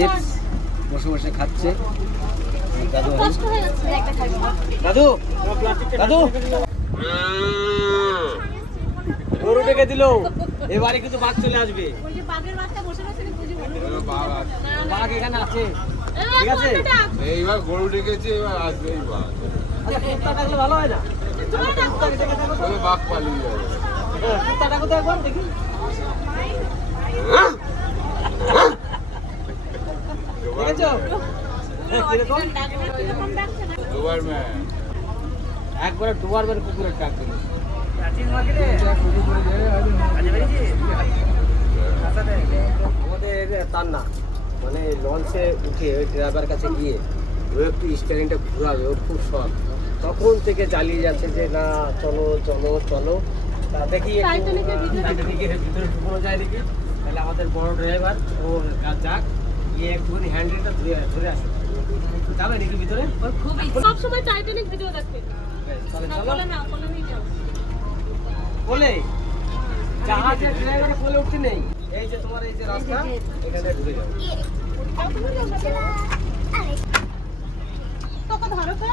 Chips বসে বসে খাচ্ছে দাদু। দাদু দাদু গরু ডেকে দিল, এবারে কিন্তু বাঘ চলে আসবে। বাঘ এখানে আছে, ঠিক আছে। এইবার গরু ডেকেছে, এবার আসবে এই বাঘ। আচ্ছা কুত্তা ডাকলে ভালো হয় না? বাঘ পালিয়ে যাবে। কুত্তা ডাকো তো একবার দেখি। দেখেছো কিরকম? একবারে ডুবারবার কুকুরের ডাক দিল। আমাদের তার না, মানে লঞ্চে উঠে ওই ড্রাইভার কাছে গিয়ে ও একটু স্টিয়ারিংটা ঘুরাবে, ও খুব শখ। তখন থেকে চালিয়ে যাচ্ছে যে না চলো চলো চলো। তা দেখি টাইটানিকের ভিতরে ঢুকানো যায় নাকি। তাহলে আমাদের বড় ড্রাইভার ও যাক, গিয়ে একটুখানি হ্যান্ডেলটা ধরে আসে। যাবে নাকি ভিতরে? সব সময় টাইটানিক ভিডিও দেখতে। তাহলে না চলো। বলে না, বলে নিয়ে যাও। বলে জাহাজের ড্রাইভার বলে উঠতে নেই। এই যে তোমার এই যে রাস্তা, এখানে ঘুরে যাও। তোকে ধরো তো।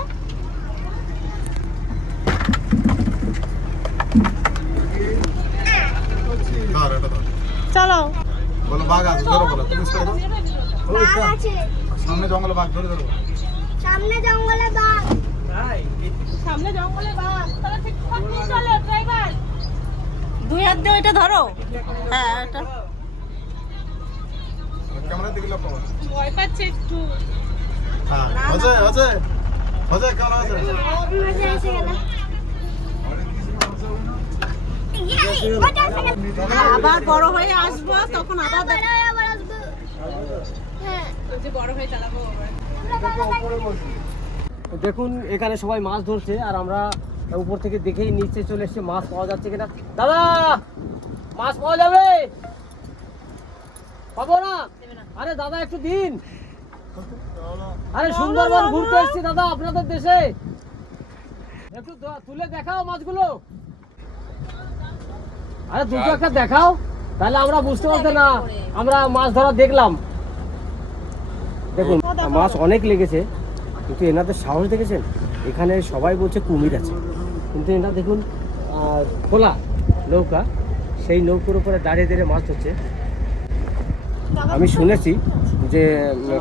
চলো। বলো বাঘ আছে, ধরো বলো তুমি ধরো। বাঘ আছে, সামনে জঙ্গলে বাঘ, ধরে ধরো। সামনে জঙ্গলে বাঘ। তাই সামনে জঙ্গলে বাঘ। তাহলে ঠিকঠাক নিয়ে চলো ড্রাইভার। দুই হাত দিয়ে ওইটা ধরো। হ্যাঁ এটা ক্যামেরা দিকে লক্ষ্য করো। ভয় পাচ্ছে একটু। হ্যাঁ হচ্ছে হচ্ছে হচ্ছে, কেমন আছে? মজা এসে গেল। আবার বড় হয়ে আসবো, তখন আবার আবার আসবো। হ্যাঁ, যে বড় হয়ে চালাবো আবার। দেখুন এখানে সবাই মাছ ধরছে, আর আমরা উপর থেকে দেখেই নিচে চলে এসেছি। মাছ পাওয়া যাচ্ছে কিনা। দাদা মাছ পাওয়া যাবে? পাবো না? আরে দাদা একটু দিন। আরে সুন্দরবন ঘুরতে এসেছি দাদা আপনাদের দেশে, একটু তুলে দেখাও মাছগুলো। আরে দুটো একটা দেখাও, তাহলে আমরা বুঝতে পারছি না আমরা মাছ ধরা দেখলাম। দেখুন মাছ অনেক লেগেছে, কিন্তু এনাদের সাহস দেখেছেন। এখানে সবাই বলছে কুমির আছে, কিন্তু এনারা দেখুন খোলা নৌকা, সেই নৌকার উপরে দাঁড়িয়ে দাঁড়িয়ে মাছ ধরছে। আমি শুনেছি যে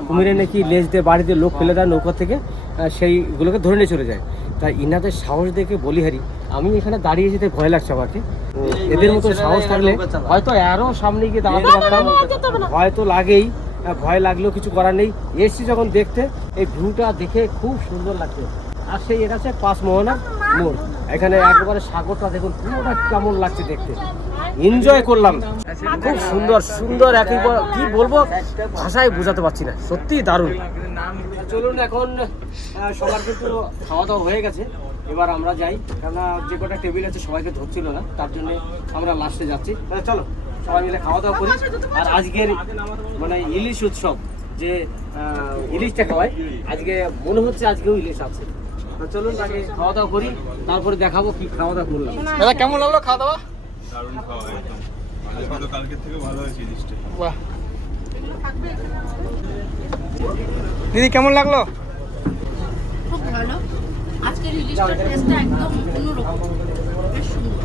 কুমিরে নাকি লেজ দিয়ে বাড়িতে লোক ফেলে দেয় নৌকা থেকে, সেইগুলোকে ধরে নিয়ে চলে যায়। তাই ইনাদের সাহস দেখে বলিহারি আমি এখানে দাঁড়িয়ে যেতে ভয় লাগছে আমাকে। এদের মতো সাহস থাকলে হয়তো আরও সামনে গিয়ে দাঁড়াতে পারতাম। ভয় তো লাগেই, ভয় লাগলেও কিছু করার নেই। এসছি যখন দেখতে, এই ভিউটা দেখে খুব সুন্দর লাগছে। আর সেই এটা হচ্ছে পাঁচমোহনার মোড়। এখানে একবারে সাগরটা দেখুন পুরোটা কেমন লাগছে দেখতে। এনজয় করলাম, খুব সুন্দর সুন্দর। একেবারে কি বলবো, ভাষায় বোঝাতে পারছি না, সত্যি দারুণ। চলুন এখন সবার কিন্তু খাওয়া দাওয়া হয়ে গেছে, এবার আমরা যাই। কেননা যে কটা টেবিল আছে সবাইকে ধরছিল না, তার জন্য আমরা লাস্টে যাচ্ছি। চলো সবাই মিলে খাওয়া দাওয়া করি। আর আজকের মানে ইলিশ উৎসব, যে ইলিশটা খাওয়াই, আজকে মনে হচ্ছে আজকেও ইলিশ আছে। চলুন আগে খাওয়া দাওয়া করি, তারপরে দেখাবো কি খাওয়া দাওয়া করলাম। দাদা কেমন লাগলো খাওয়া দাওয়া? দারুণ খাওয়া একদম। আজকে তো কালকের থেকে ভালো হয়েছে জিনিসটা। বাহ। দিদি কেমন লাগলো? খুব ভালো। আজকের ইলিশটার টেস্টটা একদম অন্যরকম, বেশ সুন্দর।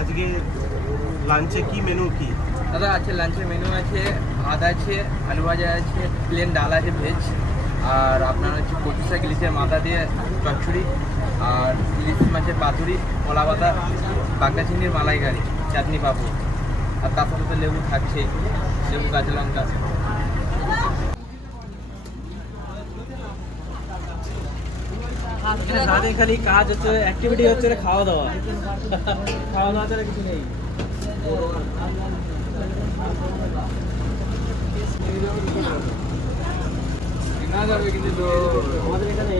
আজকে লাঞ্চে কি মেনু কি? দাদা আছে লাঞ্চের মেনু আছে, ভাত আছে, আলু ভাজা আছে, প্লেন ডাল আছে ভেজ, আর আপনার হচ্ছে কচু শাক ইলিশের মাথা দিয়ে চচ্চড়ি, আর ইলিশ মাছের পাতুরি, কলা পাতা, বাগদা চিংড়ির মালাইকারি, চাটনি পাবো, আর তার সাথে তো লেবু থাকছেই, লেবু কাঁচা লঙ্কা। সাথে খালি কাজ হচ্ছে, অ্যাক্টিভিটি হচ্ছে খাওয়া দাওয়া। খাওয়া দাওয়া ছাড়া কিছু নেই। না যাবে কিন্তু আমাদের এখানে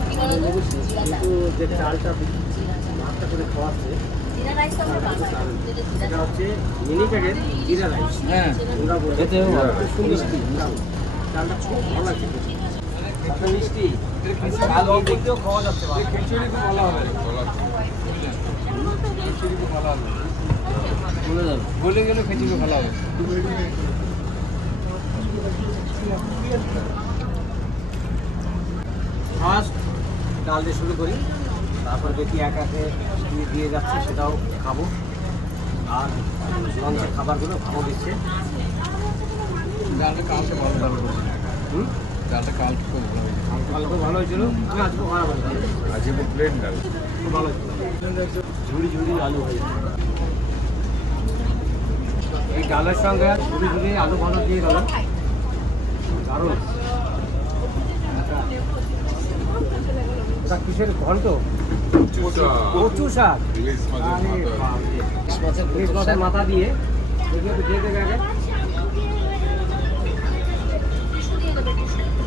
কি বলো তো? কিন্তু যে চালটা ভাতটা করে খাওয়াচ্ছে এটা হচ্ছে মিনি প্যাকেট জিরা রাইস। হ্যাঁ ওরা বলছে এতেও ভালো। খুব মিষ্টি চালটা খুব ভালো লাগছে এত মিষ্টি ভালো দেখতেও খাওয়া যাচ্ছে খিচুড়ি খুব ভালো হবে খিচুড়ি খুব ভালো হবে বলে গেলে খিচুড়ি ভালো হবে। ফার্স্ট ডাল দিয়ে শুরু করি, তারপর দেখি একে একে দিয়ে দিয়ে যাচ্ছে সেটাও খাবো। আর লঞ্চের খাবারগুলো ভালো দিচ্ছে। ডালটা কালকে ভালো ভালো হুম ডালটা কালকে খুব ভালো হয়েছে। ভালো খুব ভালো হয়েছিল, আমি আজকে খারাপ হয়েছিল, আজকে প্লেন ডাল খুব ভালো হয়েছিল। ঝুড়ি ঝুড়ি আলু হয়ে এই ডালের সঙ্গে ঝুড়ি ঝুড়ি আলু ভালো দিয়ে গেল দারুণ। এটা কিসের ঘন্ট? কচু শাক। ইলিশ মাছের আরে মাথা। বাপরে। ইলিশ মাছের মাথা দিয়ে দেখি একটু দিয়ে দেবে আগে।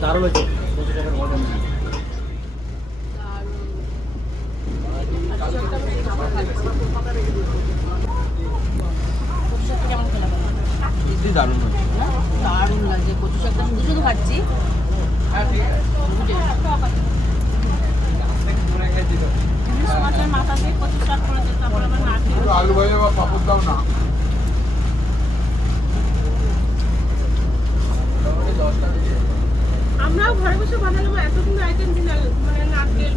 দারুণ হয়েছে কচু শাকের ঘন্ট। কেমন খেলাম দারুণ হয়েছে। দারুণ লাগছে। কচু শাকটা শুধু শুধু খাচ্ছি। ইলিশ মাছের মাথা দিয়ে কচু শাক করেছে, তারপর আবার নারকেল। আলু ভাজা বা পাপড় দাও না। আমরাও ঘরে বসে বানালাম, এত সুন্দর আইটেম দিলাম, মানে নারকেল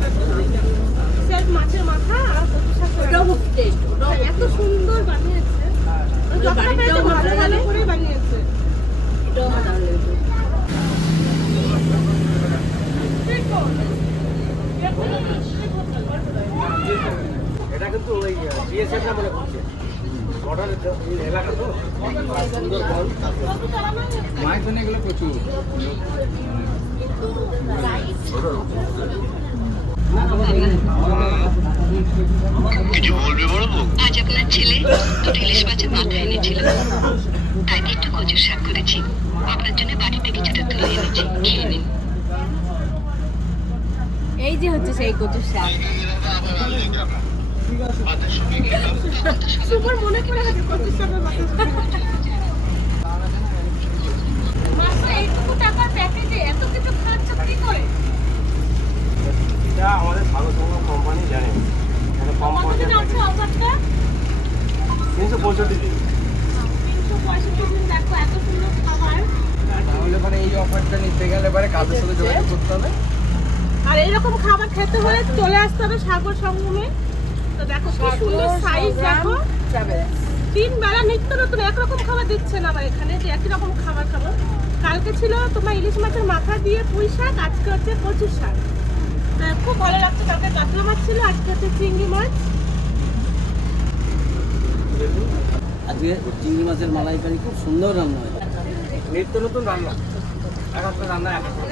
সেলফ মাছের মাথা আর কচু শাক। ওটাও খুব টেস্ট, ওটাও এত সুন্দর বানিয়েছে, যতটা বাড়িটাও পেরেছে ভালো ভালো করে বানিয়েছে। এটাও আমার দারুণ লেগেছে। এটা কিন্তু ওই বিএসএফ না মনে করছে বর্ডারের এলাকা তো সুন্দর বল। মাছ ধনে এগুলো প্রচুর। আজ আপনার ছেলে দুটো ইলিশ মাছের মাথা এনেছিল, তাই দিয়ে একটু কচুর শাক করেছি। আপনার জন্য বাড়িতে কিছুটা তুলে এনেছি, খেয়ে নিন। এই যে হচ্ছে সেই কচু শাক। সুপার মনে পড়ে গেছে কচু শাকের মাথা। মাত্র এইটুকু টাকার প্যাকেজে এত কিছু খাচ্ছ কি করে? এটা আমাদের ভালো কোনো কোম্পানি জানে এটা কম কতদিন আছে অফারটা? 365 দিন। 365 দিন। দেখো এত সুন্দর খাবার। তাহলে পরে এই অফারটা নিতে গেলে পরে কাদের সাথে যোগাযোগ করতে হবে? আর এরকম খাবার খেতে হলে চলে আসতে হবে সাগর সঙ্গমে। তো দেখো কি সুন্দর সাইজ, দেখো তিন বেলা নিত্য নতুন একরকম খাবার দিচ্ছে না আমার এখানে, যে একই রকম খাবার খাবো। কালকে ছিল তোমার ইলিশ মাছের মাথা দিয়ে পুঁই শাক, আজকে হচ্ছে কচু শাক। খুব ভালো লাগছে। কালকে কাতলা মাছ ছিল, আজকে হচ্ছে চিংড়ি মাছ। আজকে চিংড়ি মাছের মালাইকারি খুব সুন্দর রান্না হয়, নিত্য নতুন রান্না, এক একটা রান্না এক একটা।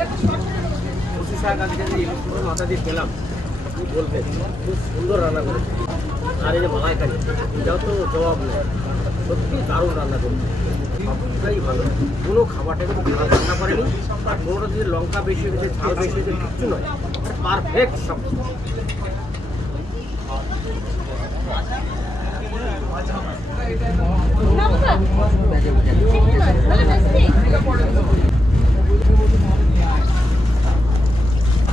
কচু শাক আজকে যে ইলিশ মাছের মাথা দিয়ে পেলাম, কি বলবে, খুব সুন্দর রান্না করেছে। আর এই যে মালাইকারি, এটাও তো জবাব নেই, সত্যি দারুণ রান্না করেছে, সবটাই ভালো। কোনো খাবারটাকে তো খারাপ রান্না করেনি, আর কোনোটা যদি লঙ্কা বেশি হয়েছে, ঝাল বেশি হয়েছে, কিচ্ছু নয়, পারফেক্ট সব।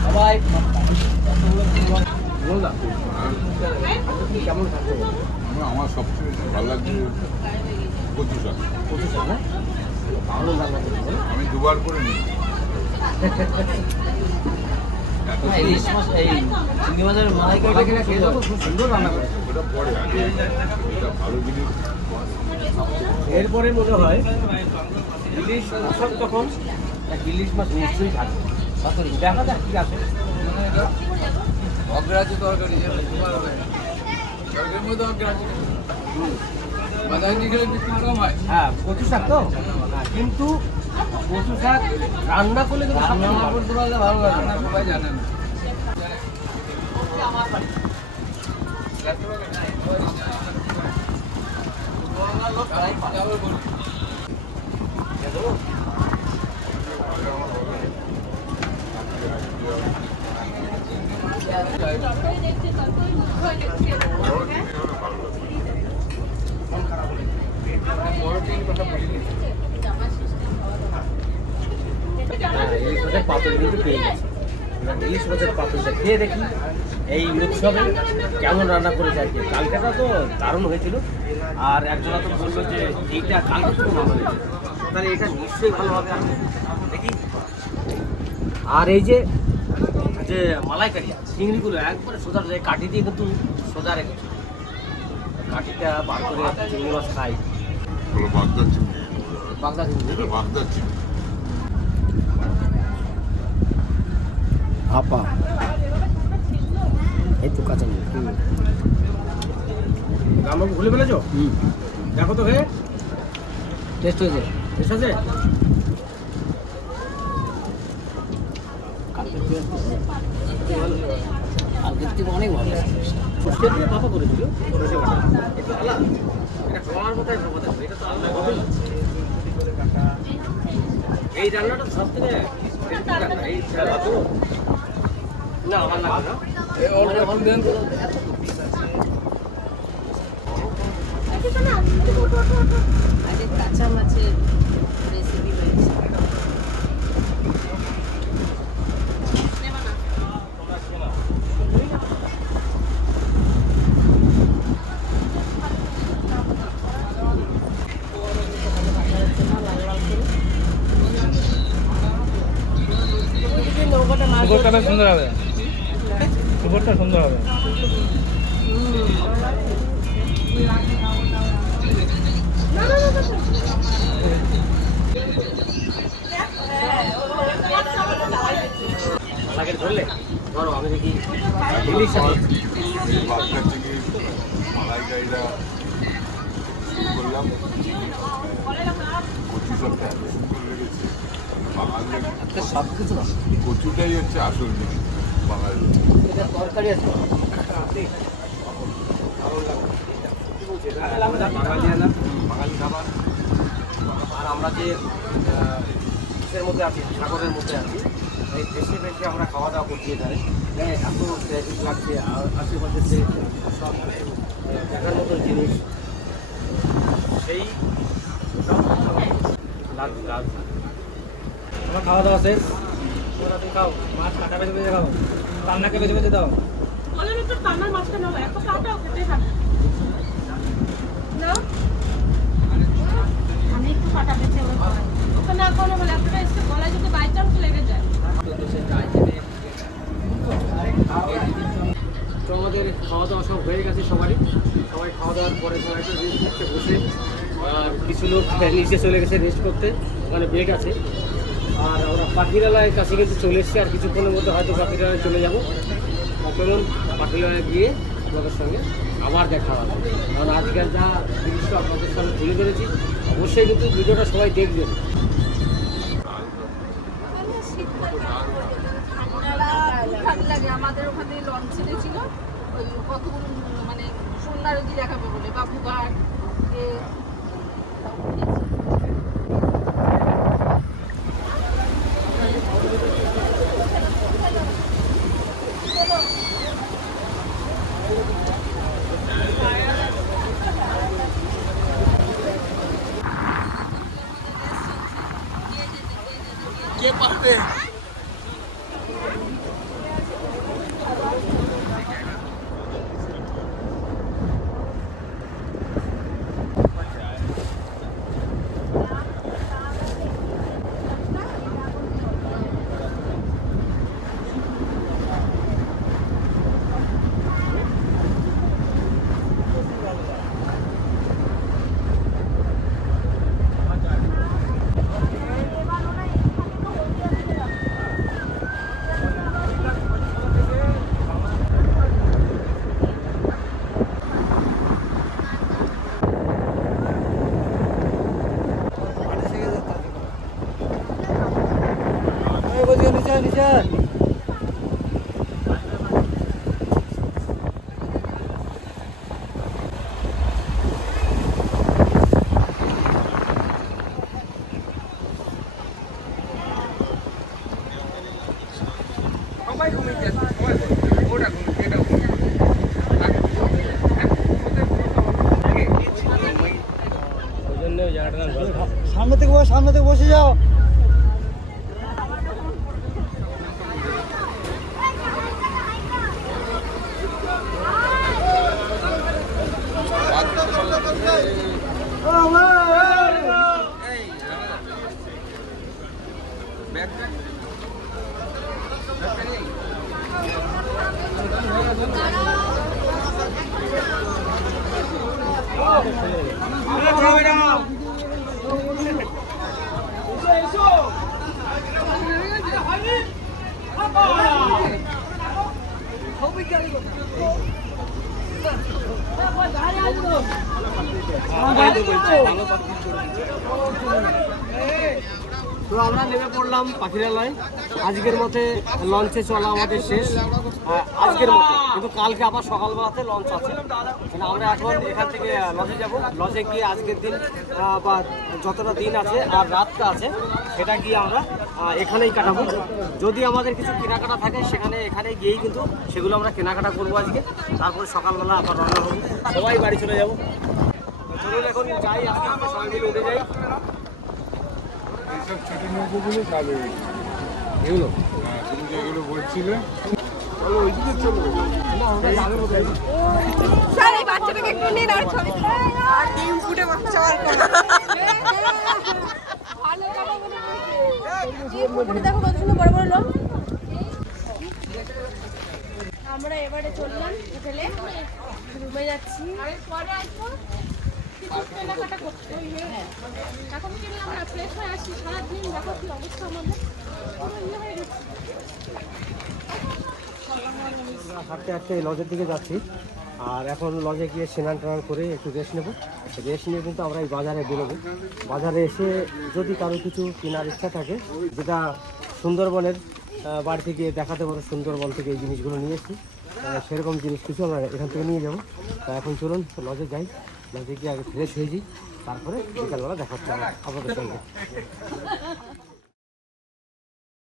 সবাই বললাম কেমন থাকবে? আমার সবচেয়ে বেশি ভালো লাগছে কচু শাক। কচু শাক না ভালো রান্না করতে বলো। আমি দুবার করে নিই। এত ইলিশ মাছ এই চিংড়ি মাছের মালাইকারিটা কিনা খেয়ে দেখো, খুব সুন্দর রান্না করেছে। ওটা পরে আগে এটা ভালো জিনিস। এরপরে মনে হয় ইলিশ উৎসব তখন এক ইলিশ মাছ নিশ্চয়ই থাকবে। দেখা যাক কি আছে। অগ্রাহ্য তরকারি তরকারির মধ্যে অগ্রাহ্য বাজারে নিয়ে গেলে বিক্রি কম হয়। হ্যাঁ কচু শাক তো, কিন্তু কচু শাক রান্না করলে কিন্তু ভালো লাগে। না সবাই জানেন। ইলিশ মাছের পাতুরি কিন্তু পেয়ে গেছে। এবার ইলিশ মাছের পাতুরিটা খেয়ে দেখি এই উৎসবে কেমন রান্না করেছে আর কি। কালকেটা তো দারুণ হয়েছিল, আর একজনা তো বললো যে এইটা কালকে খুব ভালো হয়েছে, তাহলে এটা নিশ্চয়ই ভালো হবে। আর দেখি, আর এই যে যে মালাইকারি চিংড়িগুলো একবারে সোজা কাঠি দিয়ে কিন্তু সোজা রেখেছে, কাঠিটা বার করে চিংড়ি মাছ খাই। বাগদা চিংড়ি, বাগদা চিংড়ি বাগদা চিংড়ি। ভাপা এই তো কাঁচা গামা ভুলে ফেলেছ? দেখো তো খেয়ে টেস্ট হয়েছে, টেস্ট আছে। কালকের থেকে অনেক ভালো সরষে দিয়ে ভাপা করেছিল, সরষে বাটা একটু আলাদা, এটা খাওয়ার মতো ভাপা থাকবে, এটা তো আলাদা হবে না। এই রান্নাটা সব থেকে এই ভালো না, আমার লাগে না। কাঁচা মাছের রেসিপি হয়েছে। সুন্দর সুন্দর হবে, সুন্দরটা সুন্দর হবে। ধরলে ধরো আমি দেখি ইলিশ এই বাগদা চিংড়ি মালাইকারিটা শুরু করলাম। কচু সবটা এত সুন্দর লেগেছে। বাঙালির সব কিছু না, কচুটাই হচ্ছে আসল জিনিস বাঙালি। এটা তরকারি আছে বাঙালি খাবার। আর আমরা যে দেশের মধ্যে আছি, সাগরের মধ্যে আছি, এই দেশে বেশি আমরা খাওয়া দাওয়া করছি এখানে, এত ট্রাফিক লাগছে, আশেপাশে যে সব কিছু দেখার মতো জিনিস, সেই লাগবে লাগবে। আমার খাওয়া দাওয়া শেষ, তোমরা তুমি খাও, মাছ কাটা বেঁধে বেঁধে খাও, রান্নাকে বেঁধে বেঁধে দাও। বলেন একটু টানার মাছটা নাও, এত কাটাও খেতে হবে না। আমি একটু কাটা বেছে ওখানে এখন বলে একটা এসে গলায় যদি বাই চান্স লেগে যায়। তো আমাদের খাওয়া দাওয়া সব হয়ে গেছে সবাই খাওয়া দাওয়ার পরে সবাই একটু রেস্ট করতে বসে, আর কিছু লোক নিচে চলে গেছে রেস্ট করতে, ওখানে বেড আছে। আর আমরা পাখিরালয়ের কাছে কিন্তু চলে এসেছি, আর কিছুক্ষণের মধ্যে হয়তো পাখিরালয়ে চলে যাবো। চলুন পাখিরালয়ে গিয়ে আপনাদের সঙ্গে আবার দেখা হবে, কারণ আজকের যা দৃশ্য আপনাদের সঙ্গে তুলে ধরেছি, অবশ্যই কিন্তু ভিডিওটা সবাই দেখবেন। ঠান্ডা লাগে। আমাদের ওখানে লঞ্চ ছিল, ওই কতগুলো মানে সন্ধ্যার অবধি দেখাবে বলে বাবুঘাট কে পারবে? তো আমরা নেমে পড়লাম পাখিরালয়। আজকের মতে লঞ্চে চলা আমাদের শেষ, আজকের মতো। কিন্তু কালকে আবার সকালবেলাতে লঞ্চ আছে। মানে আমরা এখন এখান থেকে লজে যাব। লজে গিয়ে আজকের দিন বা যতটা দিন আছে আর রাতটা আছে সেটা গিয়ে আমরা এখানেই কাটাবো। যদি আমাদের কিছু কেনাকাটা থাকে এখানে গিয়েই কিন্তু সেগুলো আমরা কেনাকাটা করবো আজকে। তারপরে সকালবেলা আবার রান্না হবে, সবাই বাড়ি চলে যাবো। চলুন এখন যাই, আস্তে আস্তে সবাই মিলে উঠে যাই। এইসব ছোট নৌকোগুলো যাবে, এগুলো তুমি যেগুলো বলছিলে চলো ওইদিকে চলো। না ওটা যাবে কোথায়? স্যার এই বাচ্চাটাকে একটু নিন আর ছবি ডিম ফুটে বাচ্চা আর ভালো কথা বলে দেখো কত সুন্দর বড় বড় লোক। আমরা এবারে চললাম হোটেলে, রুমে যাচ্ছি। পরে আসবো কিছু কেনাকাটা করতে। এখন কিনলাম না, ফ্রেশ হয়ে আসি। সারাদিন দেখো কি অবস্থা আমাদের, পুরো ইয়ে হয়ে গেছে। হাঁটতে হাঁটতে এই লজের দিকে যাচ্ছি। আর এখন লজে গিয়ে স্নান টান করে একটু রেস্ট নেবো। রেস্ট নিয়ে কিন্তু আমরা এই বাজারে বেরোবো। বাজারে এসে যদি কারো কিছু কেনার ইচ্ছা থাকে, যেটা সুন্দরবনের বাড়িতে গিয়ে দেখাতে পারো, সুন্দরবন থেকে এই জিনিসগুলো নিয়ে এসেছি, সেরকম জিনিস কিছু আমরা এখান থেকে নিয়ে যাবো। তা এখন চলুন লজে যাই, লজে গিয়ে আগে ফ্রেশ হয়ে যাই, তারপরে বিকালবেলা দেখা হচ্ছে আপনাদের সঙ্গে।